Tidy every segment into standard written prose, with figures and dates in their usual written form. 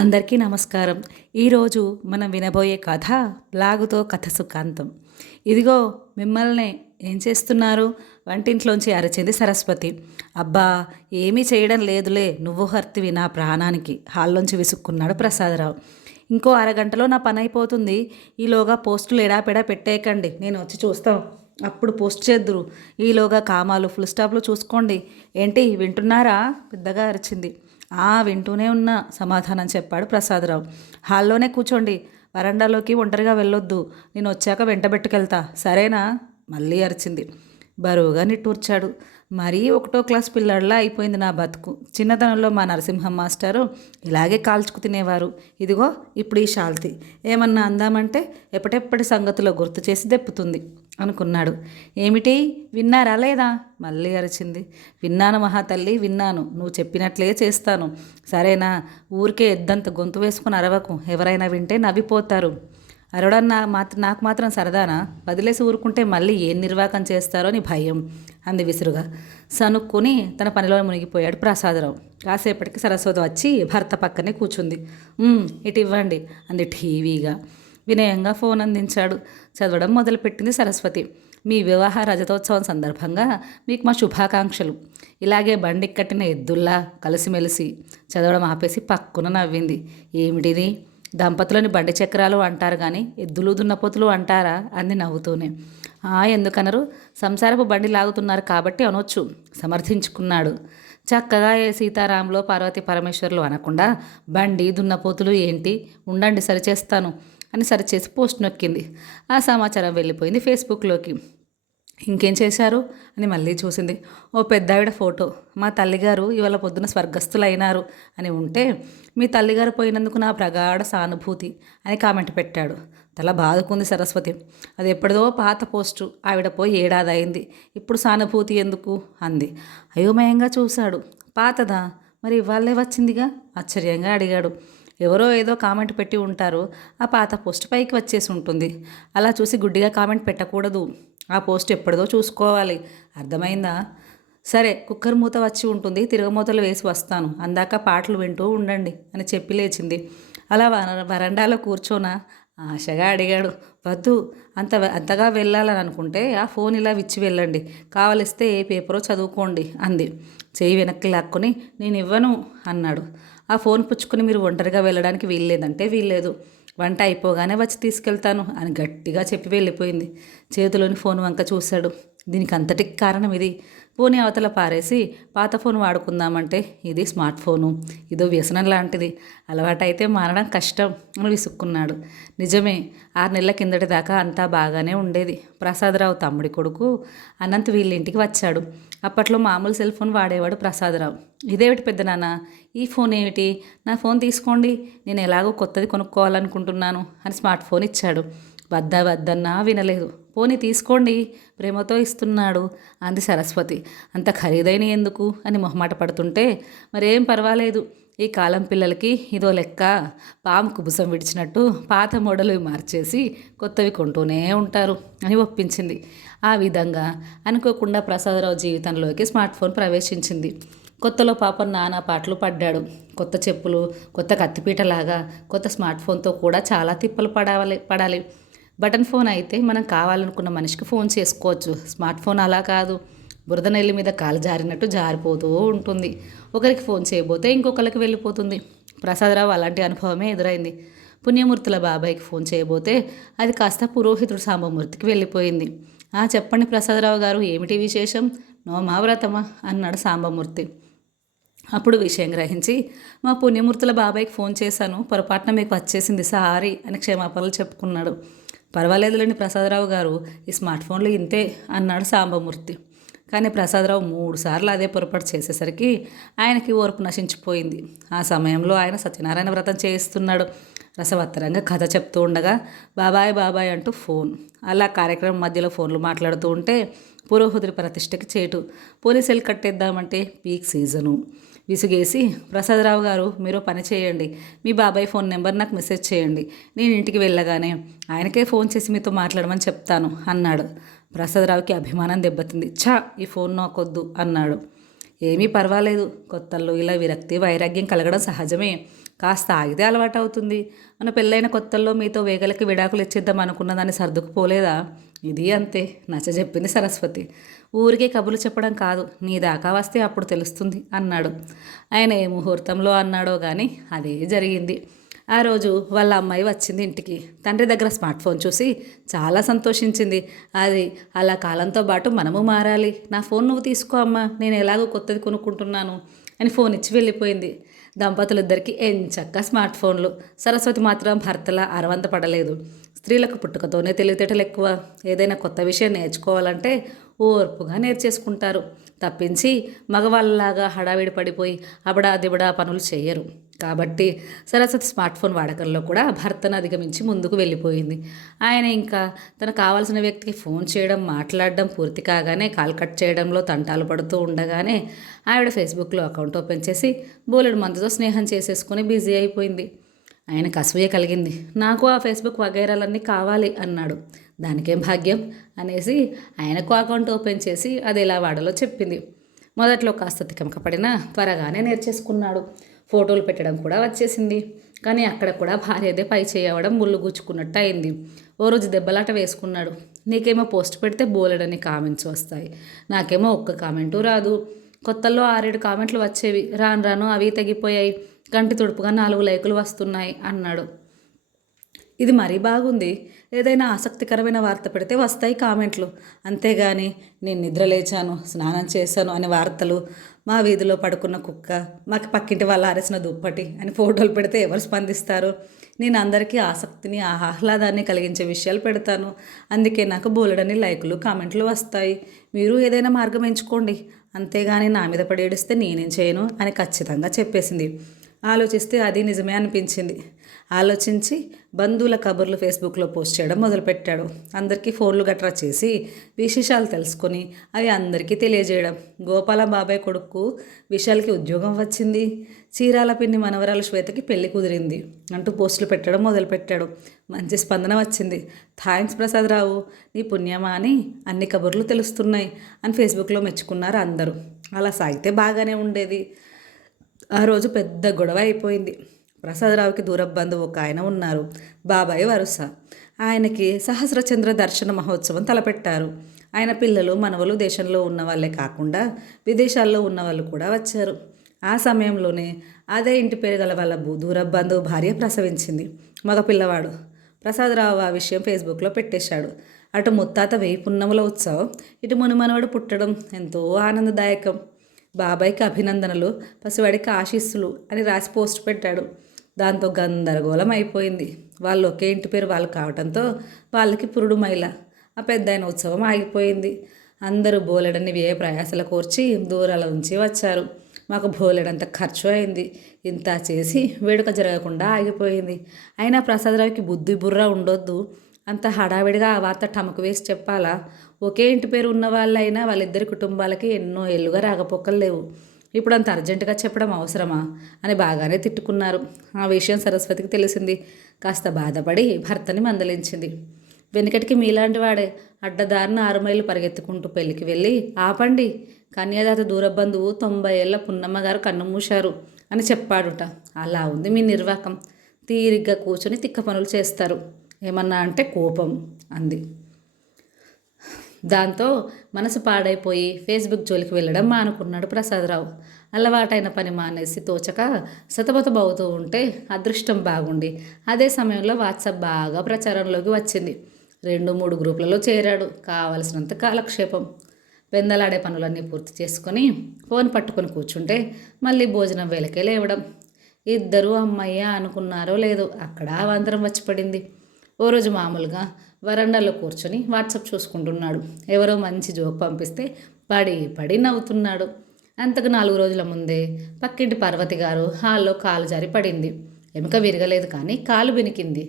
అందరికీ నమస్కారం. ఈరోజు మనం వినబోయే కథ 'ప్లాగుతో కథ సుఖాంతం'. ఇదిగో మిమ్మల్నే ఏం చేస్తున్నారు? వంటింట్లోంచి అరిచింది సరస్వతి. అబ్బా, ఏమీ చేయడం లేదులే, నువ్వు హర్తివి నా ప్రాణానికి హాల్లోంచి విసుక్కున్నాడు ప్రసాదరావు. ఇంకో అరగంటలో నా పని అయిపోతుంది. ఈలోగా పోస్టులు ఎడాపెడా పెట్టేయకండి, నేను వచ్చి చూస్తాం, అప్పుడు పోస్ట్ చేద్దురు. ఈలోగా కామాలు ఫుల్ స్టాప్లు చూసుకోండి. ఏంటి వింటున్నారా? పెద్దగా అరిచింది. వింటూనే ఉన్నా, సమాధానం చెప్పాడు ప్రసాదరావు. హాల్లోనే కూర్చోండి, వరండాలోకి ఒంటరిగా వెళ్ళొద్దు, నేను వచ్చాక వెంటబెట్టుకెళ్తా, సరేనా? మళ్ళీ అరిచింది. బరువుగా నిట్టూర్చాడు. మరీ 1వ క్లాస్ పిల్లాడిలా అయిపోయింది నా బతుకు. చిన్నతనంలో మా నరసింహం మాస్టారు ఇలాగే కాల్చుకు తినేవారు. ఇదిగో ఇప్పుడు ఈ శాల్తీ ఏమన్నా అందామంటే ఎప్పటెప్పటి సంగతిలో గుర్తు చేసి దెప్పుతుంది అనుకున్నాడు. ఏమిటి, విన్నారా లేదా? మళ్ళీ అరిచింది. విన్నాను మహాతల్లి, విన్నాను. నువ్వు చెప్పినట్లే చేస్తాను, సరేనా? ఊరికే ఎద్దంత గొంతు వేసుకుని అరవకు, ఎవరైనా వింటే నవ్విపోతారు. అరవడం నాకు మాత్రం సరదానా? వదిలేసి ఊరుకుంటే మళ్ళీ ఏం నిర్వాకం చేస్తారో అని భయం అంది విసురుగా. సనుక్కుని తన పనిలో మునిగిపోయాడు ప్రసాదరావు. కాసేపటికి సరస్వతి వచ్చి భర్త పక్కనే కూర్చుంది. ఇటు ఇవ్వండి అంది ఠీవీగా. వినయంగా ఫోన్ అందించాడు. చదవడం మొదలుపెట్టింది సరస్వతి. మీ వివాహ రజతోత్సవం సందర్భంగా మీకు మా శుభాకాంక్షలు. ఇలాగే బండి కట్టిన ఎద్దుల్లా కలిసిమెలిసి చదవడం ఆపేసి పక్కున నవ్వింది. ఏమిటిది? దంపతులని బండి చక్రాలు అంటారు కానీ ఎద్దులు దున్నపోతులు అంటారా? అంది నవ్వుతూనే. ఎందుకనరు, సంసారపు బండి లాగుతున్నారు కాబట్టి అనొచ్చు, సమర్థించుకున్నాడు. చక్కగా ఏ సీతారాంలో పార్వతీ పరమేశ్వర్లు అనకుండా బండి దున్నపోతులు ఏంటి, ఉండండి సరిచేస్తాను అని సరిచేసి పోస్ట్ నొక్కింది. ఆ సమాచారం వెళ్ళిపోయింది ఫేస్బుక్లోకి. ఇంకేం చేశారు అని మళ్ళీ చూసింది. ఓ పెద్దావిడ ఫోటో. మా తల్లిగారు ఇవాళ పొద్దున స్వర్గస్థులైనారు అని ఉంటే, మీ తల్లిగారు పోయినందుకు నా ప్రగాఢ సానుభూతి అని కామెంట్ పెట్టాడు. తల బాదుకుంది సరస్వతి. అది ఎప్పటిదో పాత పోస్టు, ఆవిడ పోయి ఏడాది అయింది, ఇప్పుడు సానుభూతి ఎందుకు అంది. అయోమయంగా చూశాడు. పాతదా? మరి ఇవాళే వచ్చిందిగా? ఆశ్చర్యంగా అడిగాడు. ఎవరో ఏదో కామెంట్ పెట్టి ఉంటారు, ఆ పాత పోస్ట్ పైకి వచ్చేసి ఉంటుంది. అలా చూసి గుడ్డిగా కామెంట్ పెట్టకూడదు, ఆ పోస్ట్ ఎప్పటిదో చూసుకోవాలి, అర్థమైందా? సరే, కుక్కర్ మూత వచ్చి ఉంటుంది, తిరగమూతలు వేసి వస్తాను, అందాక పాటలు వింటూ ఉండండి అని చెప్పి లేచింది. అలా వరండాలో కూర్చోనా? ఆశగా అడిగాడు. వద్దు, అంతగా వెళ్ళాలని అనుకుంటే ఆ ఫోన్ ఇలా విచ్చి వెళ్ళండి, కావలిస్తే ఏ పేపరో చదువుకోండి అంది. చేయి వెనక్కి లాక్కొని నేను ఇవ్వను అన్నాడు. ఆ ఫోన్ పుచ్చుకొని మీరు ఒంటరిగా వెళ్ళడానికి వీల్లేదంటే వీల్లేదు, వంట అయిపోగానే వచ్చి తీసుకెళ్తాను అని గట్టిగా చెప్పి వెళ్ళిపోయింది. చేతిలోని ఫోన్ వంక చూశాడు. దీనికి అంతటికి కారణం ఇది. పోనీ అవతల పారేసి పాత ఫోన్ వాడుకుందామంటే ఇది స్మార్ట్ ఫోను, ఇదో వ్యసనం లాంటిది, అలవాటైతే మానడం కష్టం అని విసుక్కున్నాడు. నిజమే, 6 నెలల కిందటి దాకా అంతా బాగానే ఉండేది. ప్రసాదరావు తమ్ముడి కొడుకు అనంత్ వీళ్ళింటికి వచ్చాడు. అప్పట్లో మామూలు సెల్ ఫోన్ వాడేవాడు ప్రసాదరావు. ఇదేమిటి పెద్దనాన్న, ఈ ఫోన్ ఏమిటి? నా ఫోన్ తీసుకోండి, నేను ఎలాగో కొత్తది కొనుక్కోవాలనుకుంటున్నాను అని స్మార్ట్ ఫోన్ ఇచ్చాడు. వద్దన్నా వినలేదు. పోనీ తీసుకోండి, ప్రేమతో ఇస్తున్నాడు అంది సరస్వతి. అంత ఖరీదైన ఎందుకు అని మొహమాట పడుతుంటే, మరేం పర్వాలేదు, ఈ కాలం పిల్లలకి ఇదో లెక్క, పాము కుబుసం విడిచినట్టు పాత మోడలు మార్చేసి కొత్తవి కొంటూనే ఉంటారు అని ఒప్పించింది. ఆ విధంగా అనుకోకుండా ప్రసాదరావు జీవితంలోకి స్మార్ట్ ఫోన్ ప్రవేశించింది. కొత్తలో పాపం నానా పాటలు పడ్డాడు. కొత్త చెప్పులు, కొత్త కత్తిపీటలాగా కొత్త స్మార్ట్ ఫోన్తో కూడా చాలా తిప్పలు పడాలి. బటన్ ఫోన్ అయితే మనం కావాలనుకున్న మనిషికి ఫోన్ చేసుకోవచ్చు. స్మార్ట్ ఫోన్ అలా కాదు, బురద నెల్లి మీద కాలు జారినట్టు జారిపోతూ ఉంటుంది. ఒకరికి ఫోన్ చేయబోతే ఇంకొకరికి వెళ్ళిపోతుంది. ప్రసాదరావు అలాంటి అనుభవమే ఎదురైంది. పుణ్యమూర్తుల బాబాయ్కి ఫోన్ చేయబోతే అది కాస్త పురోహితుడు సాంబమూర్తికి వెళ్ళిపోయింది. చెప్పండి ప్రసాదరావు గారు, ఏమిటి విశేషం? నోమా వ్రతమా అన్నాడు సాంబమూర్తి. అప్పుడు విషయం గ్రహించి, మా పుణ్యమూర్తుల బాబాయ్కి ఫోన్ చేశాను, పొరపాటున మీకు వచ్చేసింది, సారీ అని క్షమాపణలు చెప్పుకున్నాడు. పర్వాలేదులేండి ప్రసాదరావు గారు, ఈ స్మార్ట్ ఫోన్లు ఇంతే అన్నాడు సాంబమూర్తి. కానీ ప్రసాదరావు 3 సార్లు అదే పొరపాటు చేసేసరికి ఆయనకి ఓర్పు నశించిపోయింది. ఆ సమయంలో ఆయన సత్యనారాయణ వ్రతం చేయిస్తున్నాడు. రసవత్తరంగా కథ చెప్తూ ఉండగా బాబాయ్ బాబాయ్ అంటూ ఫోన్. అలా కార్యక్రమం మధ్యలో ఫోన్లు మాట్లాడుతూ ఉంటే పురోహితుడి ప్రతిష్టకి చేటు. పోలీసులు కట్టేద్దామంటే పీక్ సీజను. విసుగేసి, ప్రసాదరావు గారు మీరు పని చేయండి, మీ బాబాయ్ ఫోన్ నెంబర్ నాకు మెసేజ్ చేయండి, నేను ఇంటికి వెళ్ళగానే ఆయనకే ఫోన్ చేసి మీతో మాట్లాడమని చెప్తాను అన్నాడు. ప్రసాదరావుకి అభిమానం దెబ్బతింది. ఈ ఫోన్ నాకొద్దు అన్నాడు. ఏమీ పర్వాలేదు, కొత్తల్లో ఇలా విరక్తి వైరాగ్యం కలగడం సహజమే, కాస్త ఆగితే అలవాటు అవుతుంది. మన పెళ్ళైన కొత్తల్లో మీతో వేగలకి విడాకులు ఇచ్చేద్దాం అనుకున్న దాన్ని సర్దుకుపోలేదా? ఇది అంతే నచ్చజెప్పింది సరస్వతి. ఊరికే కబుర్లు చెప్పడం కాదు, నీ దాకా వస్తే అప్పుడు తెలుస్తుంది అన్నాడు. ఆయన ఏ ముహూర్తంలో అన్నాడో కానీ అదే జరిగింది. ఆ రోజు వాళ్ళ అమ్మాయి వచ్చింది ఇంటికి. తండ్రి దగ్గర స్మార్ట్ ఫోన్ చూసి చాలా సంతోషించింది. అది అలా కాలంతో పాటు మనము మారాలి, నా ఫోన్ నువ్వు తీసుకో అమ్మా, నేను ఎలాగో కొత్తది కొనుక్కుంటున్నాను అని ఫోన్ ఇచ్చి వెళ్ళిపోయింది. దంపతులిద్దరికీ ఎంచక్కా స్మార్ట్ ఫోన్లు. సరస్వతి మాత్రం భర్తలా అరవంత పడలేదు. స్త్రీలకు పుట్టుకతోనే తెలివితేటలు ఎక్కువ. ఏదైనా కొత్త విషయం నేర్చుకోవాలంటే ఓర్పుగా నేర్చేసుకుంటారు తప్పించి మగవాళ్ళలాగా హడావిడి పడిపోయి అబడా దిబడా పనులు చేయరు. కాబట్టి సరస్వతి స్మార్ట్ ఫోన్ వాడకంలో కూడా భర్తను అధిగమించి ముందుకు వెళ్ళిపోయింది. ఆయన ఇంకా తనకు కావాల్సిన వ్యక్తికి ఫోన్ చేయడం, మాట్లాడడం పూర్తి కాగానే కాల్ కట్ చేయడంలో తంటాలు పడుతూ ఉండగానే ఆవిడ ఫేస్బుక్లో అకౌంట్ ఓపెన్ చేసి బోలెడు మందితో స్నేహం చేసేసుకుని బిజీ అయిపోయింది. ఆయనకు అసూయ కలిగింది. నాకు ఆ ఫేస్బుక్ వగైరాలన్నీ కావాలి అన్నాడు. దానికేం భాగ్యం అనేసి ఆయనకు అకౌంట్ ఓపెన్ చేసి అది ఎలా వాడాలో చెప్పింది. మొదట్లో కాస్త తికమక పడినా త్వరగానే నేర్చేసుకున్నాడు. ఫోటోలు పెట్టడం కూడా వచ్చేసింది. కానీ అక్కడ కూడా భార్యదే పై చేయవడం ముళ్ళు గుచ్చుకున్నట్టు అయింది. ఓ రోజు దెబ్బలాట వేసుకున్నాడు. నీకేమో పోస్ట్ పెడితే బోలెడని కామెంట్స్ వస్తాయి, నాకేమో ఒక్క కామెంటు రాదు. కొత్తల్లో 6-7 కామెంట్లు వచ్చేవి, రాను రాను అవి తగ్గిపోయాయి. కంటి తుడుపుగా 4 లైకులు వస్తున్నాయి అన్నాడు. ఇది మరీ బాగుంది. ఏదైనా ఆసక్తికరమైన వార్త పెడితే వస్తాయి కామెంట్లు, అంతేగాని నేను నిద్ర లేచాను, స్నానం చేశాను అనే వార్తలు, మా వీధిలో పడుకున్న కుక్క, మాకు పక్కింటి వాళ్ళు ఆరేసిన దుప్పటి అని ఫోటోలు పెడితే ఎవరు స్పందిస్తారు? నేను అందరికీ ఆసక్తిని, ఆహ్లాదాన్ని కలిగించే విషయాలు పెడతాను. అందుకే నాకు బోలెడని లైకులు, కామెంట్లు వస్తాయి. మీరు ఏదైనా మార్గం ఎంచుకోండి, అంతేగాని నా మీద పడి ఏడిస్తే నేనేం చేయను అని ఖచ్చితంగా చెప్పేసింది. ఆలోచిస్తే అది నిజమే అనిపించింది. ఆలోచించి బంధువుల కబుర్లు ఫేస్బుక్లో పోస్ట్ చేయడం మొదలుపెట్టాడు. అందరికీ ఫోన్లు గట్రా చేసి విశేషాలు తెలుసుకొని అవి అందరికీ తెలియజేయడం. గోపాల బాబాయ్ కొడుకు విశాల్కి ఉద్యోగం వచ్చింది, చీరాల పిన్ని మనవరాలు శ్వేతకి పెళ్లి కుదిరింది అంటూ పోస్టులు పెట్టడం మొదలుపెట్టాడు. మంచి స్పందన వచ్చింది. థ్యాంక్స్ ప్రసాదరావు, నీ పుణ్యమా అని అన్ని కబుర్లు తెలుస్తున్నాయి అని ఫేస్బుక్లో మెచ్చుకున్నారు అందరూ. అలా సాగితే బాగానే ఉండేది. ఆ రోజు పెద్ద గొడవ అయిపోయింది. ప్రసాదరావుకి దూర బంధువు ఒక ఆయన ఉన్నారు, బాబాయ్ వరుస. ఆయనకి సహస్రచంద్ర దర్శన మహోత్సవం తలపెట్టారు. ఆయన పిల్లలు మనవలు దేశంలో ఉన్న వాళ్ళే కాకుండా విదేశాల్లో ఉన్న వాళ్ళు కూడా వచ్చారు. ఆ సమయంలోనే అదే ఇంటి పేరు గల వాళ్ళ దూర బంధువు భార్య ప్రసవించింది, మగ పిల్లవాడు. ప్రసాదరావు ఆ విషయం ఫేస్బుక్లో పెట్టేశాడు. అటు ముత్తాత 1000 పున్నముల ఉత్సవం, ఇటు మునిమనవడు పుట్టడం ఎంతో ఆనందదాయకం. బాబాయ్కి అభినందనలు, పసివాడికి ఆశీస్సులు అని రాసి పోస్ట్ పెట్టాడు. దాంతో గందరగోళం అయిపోయింది. వాళ్ళు ఒకే ఇంటి పేరు వాళ్ళు కావడంతో వాళ్ళకి పురుడు మైల. ఆ పెద్దాయన ఉత్సవం ఆగిపోయింది. అందరూ బోలెడన్ని వ్యయ ప్రయాసల కోర్చి దూరాల ఉంచి వచ్చారు. మాకు బోలెడంత ఖర్చు అయింది. ఇంత చేసి వేడుక జరగకుండా ఆగిపోయింది. అయినా ప్రసాదరావుకి బుద్ధి బుర్ర ఉండొద్దు, అంత హడావిడిగా ఆ వార్త టమకు వేసి చెప్పాలా? ఒకే ఇంటి పేరు ఉన్న వాళ్ళైనా వాళ్ళిద్దరి కుటుంబాలకి ఎన్నో ఏళ్ళుగా రాకపోకలు లేవు. ఇప్పుడు అంత అర్జెంటుగా చెప్పడం అవసరమా అని బాగానే తిట్టుకున్నారు. ఆ విషయం సరస్వతికి తెలిసింది. కాస్త బాధపడి భర్తని మందలించింది. వెనుకటికి మీలాంటి వాడే అడ్డదారిన 6 మైళ్ళు పరిగెత్తుకుంటూ పెళ్ళికి వెళ్ళి, ఆపండి, కన్యాదాత దూర బంధువు 90 ఏళ్ల పున్నమ్మ గారు కన్ను మూశారు అని చెప్పాడుట. అలా ఉంది మీ నిర్వాకం. తీరిగ్గా కూర్చొని తిక్క పనులు చేస్తారు. ఏమన్నా అంటే కోపం అంది. దాంతో మనసు పాడైపోయి ఫేస్బుక్ జోలికి వెళ్ళడం మానుకున్నాడు ప్రసాదరావు. అలవాటైన పని మానేసి తోచక సతమతమవుతూ ఉంటే అదృష్టం బాగుండి అదే సమయంలో వాట్సాప్ బాగా ప్రచారంలోకి వచ్చింది. 2-3 గ్రూపులలో చేరాడు. కావలసినంత కాలక్షేపం. పెందలాడే పనులన్నీ పూర్తి చేసుకొని ఫోన్ పట్టుకొని కూర్చుంటే మళ్ళీ భోజనం వేళకే లేవడం. ఇద్దరూ అమ్మయ్య అనుకున్నారో లేదో అక్కడ అవాంతరం వచ్చి పడింది. ఓ రోజు మామూలుగా వరండాలో కూర్చొని వాట్సాప్ చూసుకుంటున్నాడు. ఎవరో మంచి జోక్ పంపిస్తే పడి పడి నవ్వుతున్నాడు. అంతకు 4 రోజుల ముందే పక్కింటి పార్వతి గారు హాల్లో కాలు జారి పడింది. ఎముక విరగలేదు కానీ కాలు బెనికింది.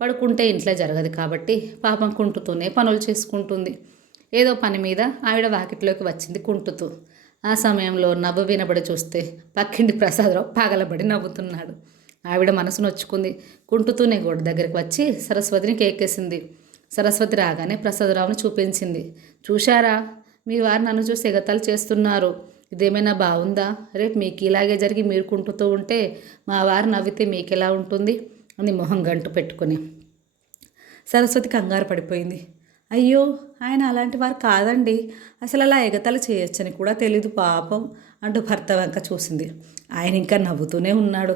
పడుకుంటే ఇంట్లో జరగదు కాబట్టి పాపం కుంటుతూనే పనులు చేసుకుంటుంది. ఏదో పని మీద ఆవిడ వాకిట్లోకి వచ్చింది కుంటుతూ. ఆ సమయంలో నవ్వు వినబడి చూస్తే పక్కింటి ప్రసాదరావు పగలబడి నవ్వుతున్నాడు. ఆవిడ మనసు నొచ్చుకుంది. కుంటుతూనే గోడ దగ్గరికి వచ్చి సరస్వతిని కేకేసింది. సరస్వతి రాగానే ప్రసాదరావుని చూపించింది. చూశారా, మీ వారు నన్ను చూసి ఎగతాలు చేస్తున్నారు. ఇదేమైనా బాగుందా? రేపు మీకు ఇలాగే జరిగి మీరు కుంటుతూ ఉంటే మా వారు నవ్వితే మీకెలా ఉంటుంది అని మొహం గంటు పెట్టుకుని. సరస్వతి కంగారు పడిపోయింది. అయ్యో, ఆయన అలాంటి వారు కాదండి, అసలు అలా ఎగతాళి చేయొచ్చని కూడా తెలీదు పాపం అంటూ భర్త వంక చూసింది. ఆయన ఇంకా నవ్వుతూనే ఉన్నాడు.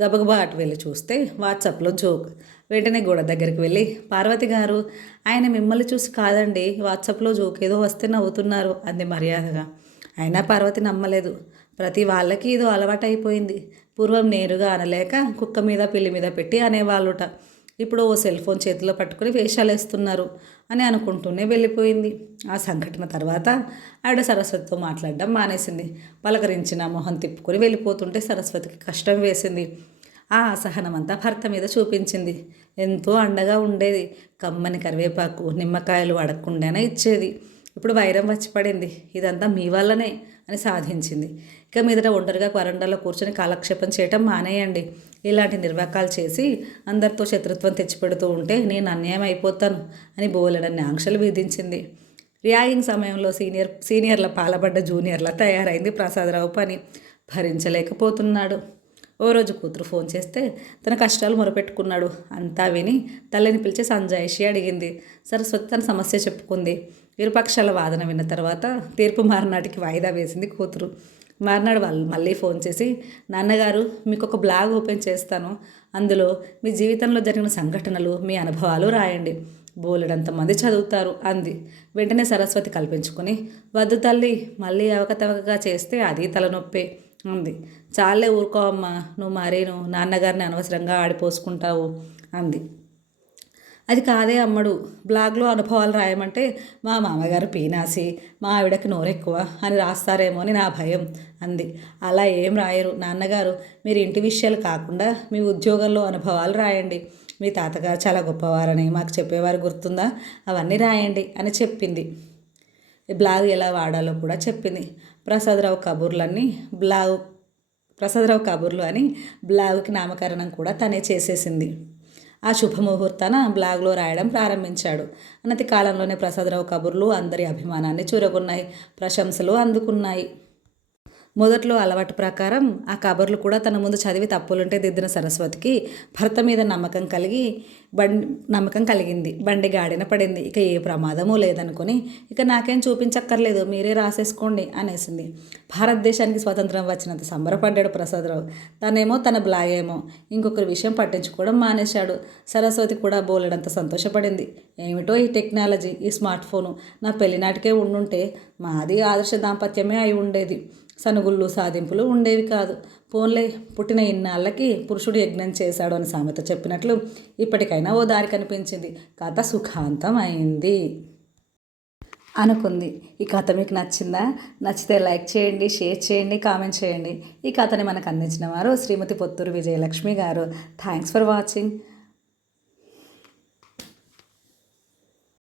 గబగబా అటు వెళ్ళి చూస్తే వాట్సాప్లో జోక్. వెంటనే గోడ దగ్గరికి వెళ్ళి, పార్వతి గారు, ఆయన మిమ్మల్ని చూసి కాదండి, వాట్సాప్లో జోక్ ఏదో వస్తే నవ్వుతున్నారు అంది మర్యాదగా. అయినా పార్వతి నమ్మలేదు. ప్రతి వాళ్ళకి ఇదో అలవాటైపోయింది. పూర్వం నేరుగా అనలేక కుక్క మీద పిల్లి మీద పెట్టి అనేవాళ్ళుట. ఇప్పుడు ఓ సెల్ ఫోన్ చేతిలో పట్టుకుని వేషాలు వేస్తున్నారు అని అనుకుంటూనే వెళ్ళిపోయింది. ఆ సంఘటన తర్వాత ఆవిడ సరస్వతితో మాట్లాడడం మానేసింది. పలకరించిన మొహం తిప్పుకొని వెళ్ళిపోతుంటే సరస్వతికి కష్టం వేసింది. ఆ అసహనమంతా భర్త మీద చూపించింది. ఎంతో అండగా ఉండేది. కమ్మని కరివేపాకు, నిమ్మకాయలు అడగకుండానే ఇచ్చేది. ఇప్పుడు వైరం వచ్చి పడింది. ఇదంతా మీ వల్లనే అని సాధించింది. ఇక మీదట ఒంటరిగా వరండాలో కూర్చొని కాలక్షేపం చేయటం మానేయండి. ఇలాంటి నిర్వాకాలు చేసి అందరితో శత్రుత్వం తెచ్చిపెడుతూ ఉంటే నేను అన్యాయం అయిపోతాను అని బోలెడన్ని ఆంక్షలు విధించింది. ర్యాగింగ్ సమయంలో సీనియర్ల పాలబడ్డ జూనియర్ల తయారైంది ప్రసాదరావు పని. భరించలేకపోతున్నాడు. ఓ రోజు కూతురు ఫోన్ చేస్తే తన కష్టాలు మొరపెట్టుకున్నాడు. అంతా విని తల్లిని పిలిచి సంజాయిషి అడిగింది. సరస్వతి తన సమస్య చెప్పుకుంది. ఇరుపక్షాల వాదన విన్న తర్వాత తీర్పు మారనాటికి వాయిదా వేసింది కూతురు. మర్నాడు వాళ్ళు మళ్ళీ ఫోన్ చేసి, నాన్నగారు, మీకు ఒక బ్లాగ్ ఓపెన్ చేస్తాను, అందులో మీ జీవితంలో జరిగిన సంఘటనలు, మీ అనుభవాలు రాయండి, బోలెడంతమంది చదువుతారు అంది. వెంటనే సరస్వతి కల్పించుకొని, వద్దు తల్లి, మళ్ళీ అవకతవకగా చేస్తే అది తలనొప్పే అంది. చాలే ఊరుకో అమ్మా, నువ్వు మరేను నాన్నగారిని అనవసరంగా ఆడిపోసుకుంటావు అంది. అది కాదే అమ్మడు, బ్లాగ్లో అనుభవాలు రాయమంటే మా మామగారు పీనాసి, మా ఆవిడకి నోరెక్కువ అని రాస్తారేమో అని నా భయం అంది. అలా ఏం రాయరు నాన్నగారు, మీరు ఇంటి విషయాలు కాకుండా మీ ఉద్యోగంలో అనుభవాలు రాయండి. మీ తాతగారు చాలా గొప్పవారని మాకు చెప్పేవారు గుర్తుందా, అవన్నీ రాయండి అని చెప్పింది. బ్లాగ్ ఎలా వాడాలో కూడా చెప్పింది. ప్రసాదరావు కబుర్లు అని బ్లాగుకి నామకరణం కూడా తనే చేసేసింది. ఆ శుభముహూర్తాన బ్లాగ్లో రాయడం ప్రారంభించాడు. అనతి కాలంలోనే ప్రసాదరావు కబుర్లు అందరి అభిమానాన్ని చూరగొన్నాయి, ప్రశంసలు అందుకున్నాయి. మొదట్లో అలవాటు ప్రకారం ఆ కబర్లు కూడా తన ముందు చదివి తప్పులుంటే దిద్దిన సరస్వతికి భర్త మీద నమ్మకం కలిగింది. బండి గాడిన పడింది. ఇక ఏ ప్రమాదమూ లేదనుకుని, ఇక నాకేం చూపించక్కర్లేదు, మీరే రాసేసుకోండి అనేసింది. భారతదేశానికి స్వతంత్రం వచ్చినంత సంబరపడ్డాడు ప్రసాదరావు. తనేమో తన బ్లాగేమో ఇంకొకరి విషయం పట్టించుకోవడం మానేశాడు. సరస్వతి కూడా బోలెడంత సంతోషపడింది. ఏమిటో ఈ టెక్నాలజీ, ఈ స్మార్ట్ ఫోను నా పెళ్లినాటికే ఉండుంటే మాది ఆదర్శ దాంపత్యమే అయి ఉండేది. సనుగుళ్ళు సాధింపులు ఉండేవి కాదు. పోన్లే, పుట్టిన ఇన్నాళ్ళకి పురుషుడు యజ్ఞం చేశాడు అని సామెత చెప్పినట్లు ఇప్పటికైనా ఓ దారి కనిపించింది. కథ సుఖాంతం అయింది అనుకుంది. ఈ కథ మీకు నచ్చిందా? నచ్చితే లైక్ చేయండి, షేర్ చేయండి, కామెంట్ చేయండి. ఈ కథని మనకు అందించిన వారు శ్రీమతి పొత్తూరు విజయలక్ష్మి గారు. Thanks for watching.